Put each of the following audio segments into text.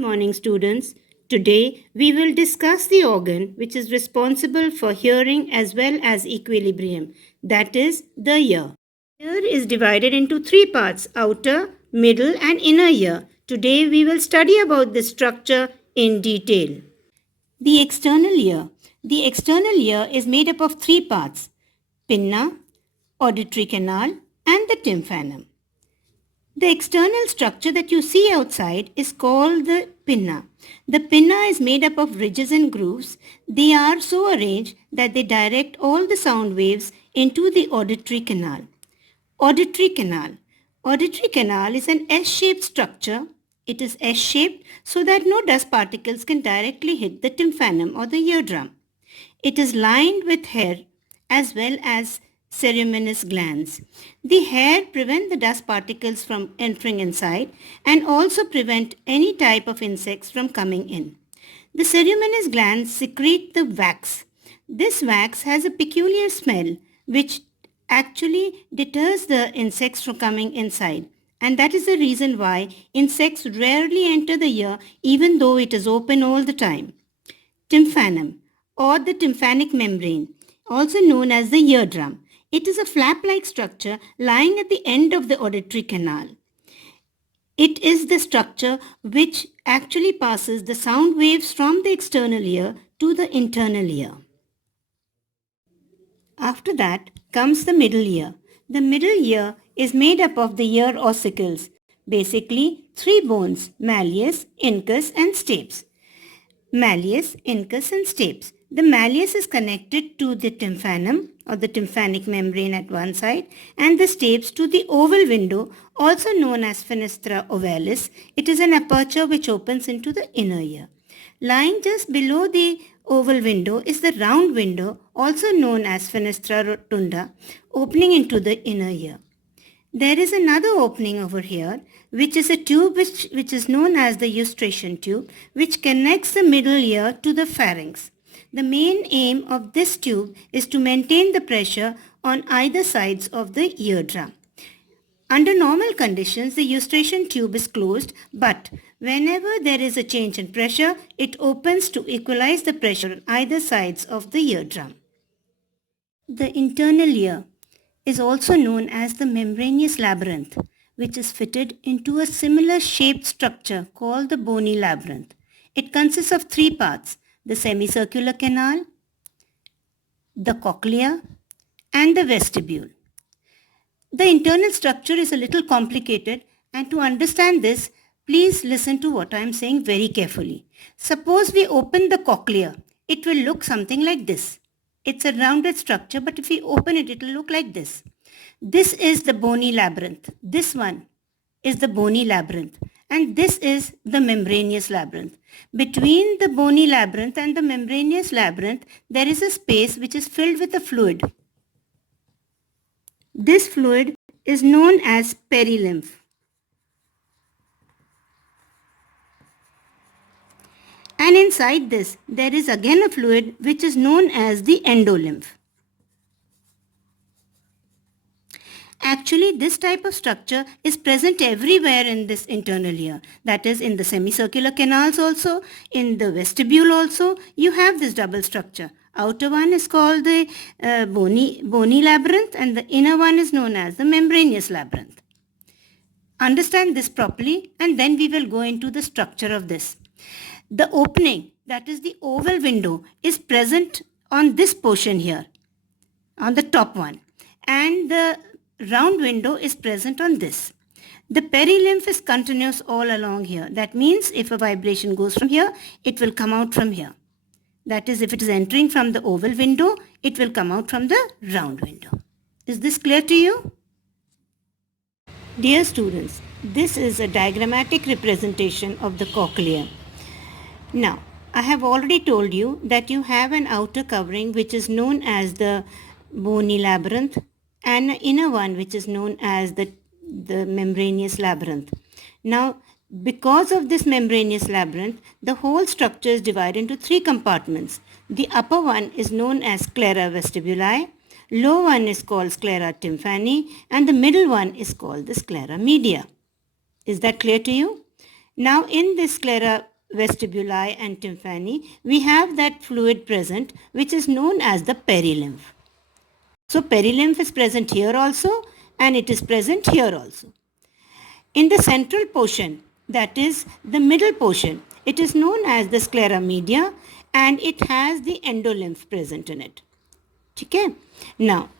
Morning, students. Today we will discuss the organ which is responsible for hearing as well as equilibrium, that is, the ear. Ear is divided into three parts: outer, middle, and inner ear. Today we will study about this structure in detail. The external ear. The external ear is made up of three parts: pinna, auditory canal, and the tympanum. The external structure that you see outside is called the pinna. The pinna is made up of ridges and grooves. They are so arranged that they direct all the sound waves into the auditory canal. Auditory canal. Auditory canal is an S-shaped structure. It is S-shaped so that no dust particles can directly hit the tympanum or the eardrum. It is lined with hair as well as ceruminous glands. The hair prevent the dust particles from entering inside and also prevent any type of insects from coming in. The ceruminous glands secrete the wax. This wax has a peculiar smell which actually deters the insects from coming inside. And that is the reason why insects rarely enter the ear even though it is open all the time. Tympanum or the tympanic membrane, also known as the eardrum. It is a flap-like structure lying at the end of the auditory canal. It is the structure which actually passes the sound waves from the external ear to the internal ear. After that comes the middle ear. The middle ear is made up of the ear ossicles, basically three bones: malleus, incus, and stapes. Malleus, incus, and stapes. The malleus is connected to the tympanum or the tympanic membrane at one side, and the stapes to the oval window, also known as fenestra ovalis. It is an aperture which opens into the inner ear. Lying just below the oval window is the round window, also known as fenestra rotunda, opening into the inner ear. There is another opening over here, which is a tube which is known as the eustration tube, which connects the middle ear to the pharynx. The main aim of this tube is to maintain the pressure on either sides of the eardrum. Under normal conditions, the eustration tube is closed, but whenever there is a change in pressure, it opens to equalize the pressure on either sides of the eardrum. The internal ear is also known as the membranous labyrinth, which is fitted into a similar shaped structure called the bony labyrinth. It consists of three parts: the semicircular canal, the cochlea, and the vestibule. The internal structure is a little complicated, and to understand this, please listen to what I am saying very carefully. Suppose we open the cochlea. It will look something like this. It's a rounded structure, but if we open it, it will look like this. This is the bony labyrinth. This one is the bony labyrinth. And this is the membranous labyrinth. Between the bony labyrinth and the membranous labyrinth, there is a space which is filled with a fluid. This fluid is known as perilymph. And inside this, there is again a fluid which is known as the endolymph. Actually, this type of structure is present everywhere in this internal ear. That is, in the semicircular canals also, in the vestibule also, you have this double structure. Outer one is called the bony labyrinth, and the inner one is known as the membranous labyrinth. Understand this properly, and then we will go into the structure of this. The opening, that is the oval window, is present on this portion here, on the top one, and the round window is present on this. The perilymph is continuous all along here. That means if a vibration goes from here, it will come out from here. That is, if it is entering from the oval window, it will come out from the round window. Is this clear to you? Dear students, this is a diagrammatic representation of the cochlea. Now, I have already told you that you have an outer covering which is known as the bony labyrinth and an inner one which is known as the membranous labyrinth. Now, because of this membranous labyrinth, the whole structure is divided into three compartments. The upper one is known as sclera vestibuli, lower one is called sclera tympani, and the middle one is called the sclera media. Is that clear to you? Now, in this sclera vestibuli and tympani, we have that fluid present which is known as the perilymph. So perilymph is present here also and it is present here also. In the central portion, that is the middle portion, it is known as the sclera media and it has the endolymph present in it. Okay? Now,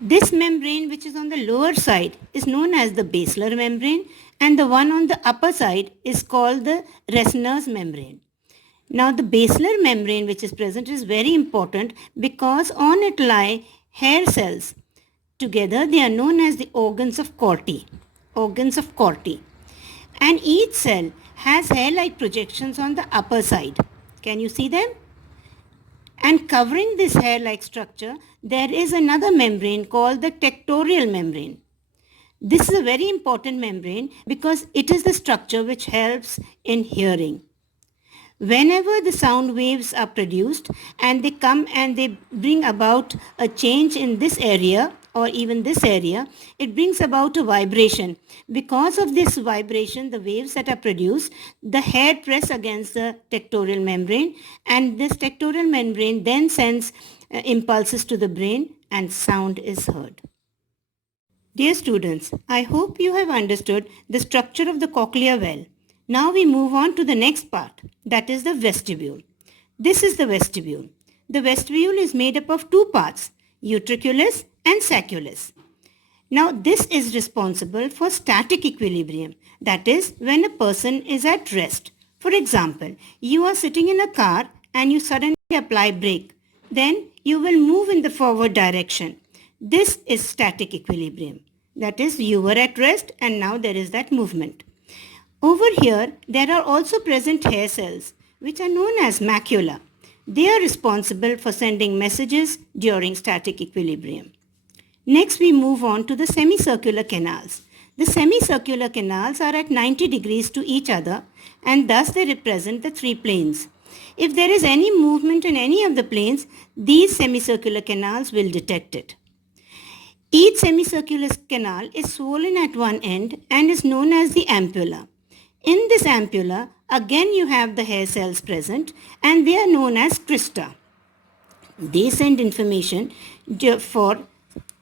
this membrane which is on the lower side is known as the basilar membrane and the one on the upper side is called the Reissner's membrane. Now the basilar membrane which is present is very important because on it lie hair cells. Together they are known as the organs of Corti. Organs of Corti. And each cell has hair-like projections on the upper side. Can you see them? And covering this hair-like structure, there is another membrane called the tectorial membrane. This is a very important membrane because it is the structure which helps in hearing. Whenever the sound waves are produced and they come and they bring about a change in this area or even this area, it brings about a vibration. Because of this vibration, the waves that are produced, the hair press against the tectorial membrane and this tectorial membrane then sends impulses to the brain and sound is heard. Dear students, I hope you have understood the structure of the cochlea well. Now we move on to the next part, that is the vestibule. This is the vestibule. The vestibule is made up of two parts, utriculus and sacculus. Now this is responsible for static equilibrium, that is when a person is at rest. For example, you are sitting in a car and you suddenly apply brake. Then you will move in the forward direction. This is static equilibrium. That is, you were at rest and now there is that movement. Over here, there are also present hair cells, which are known as macula. They are responsible for sending messages during static equilibrium. Next, we move on to the semicircular canals. The semicircular canals are at 90 degrees to each other and thus they represent the three planes. If there is any movement in any of the planes, these semicircular canals will detect it. Each semicircular canal is swollen at one end and is known as the ampulla. In this ampulla, again you have the hair cells present and they are known as crista. They send information for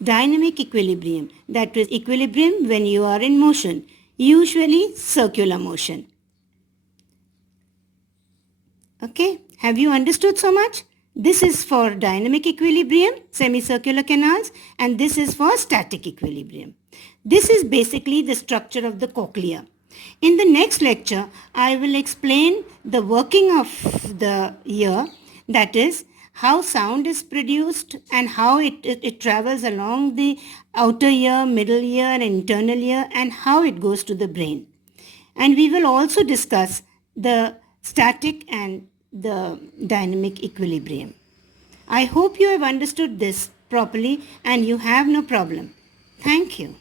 dynamic equilibrium, that is equilibrium when you are in motion, usually circular motion. Okay, have you understood so much? This is for dynamic equilibrium, semicircular canals, and this is for static equilibrium. This is basically the structure of the cochlea. In the next lecture, I will explain the working of the ear, that is, how sound is produced and how it travels along the outer ear, middle ear and internal ear and how it goes to the brain. And we will also discuss the static and the dynamic equilibrium. I hope you have understood this properly and you have no problem. Thank you.